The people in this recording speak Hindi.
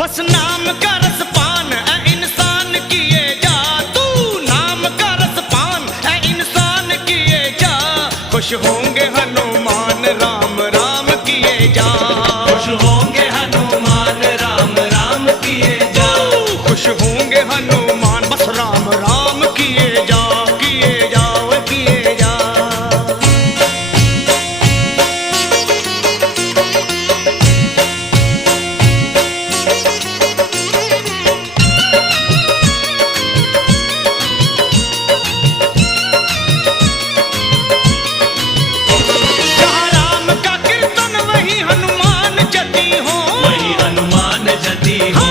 बस नाम का रसपान है इंसान किए जा, तू नाम का रसपान है इंसान किए जा। खुश होंगे हनुमान राम राम किए जा, खुश होंगे हनुमान राम राम किए जा। खुश होंगे हनुमान बस राम राम किए जा, किए जा वे किए जा। जहाँ राम का कीर्तन वही हनुमान जति हो, वही हनुमान जति हो।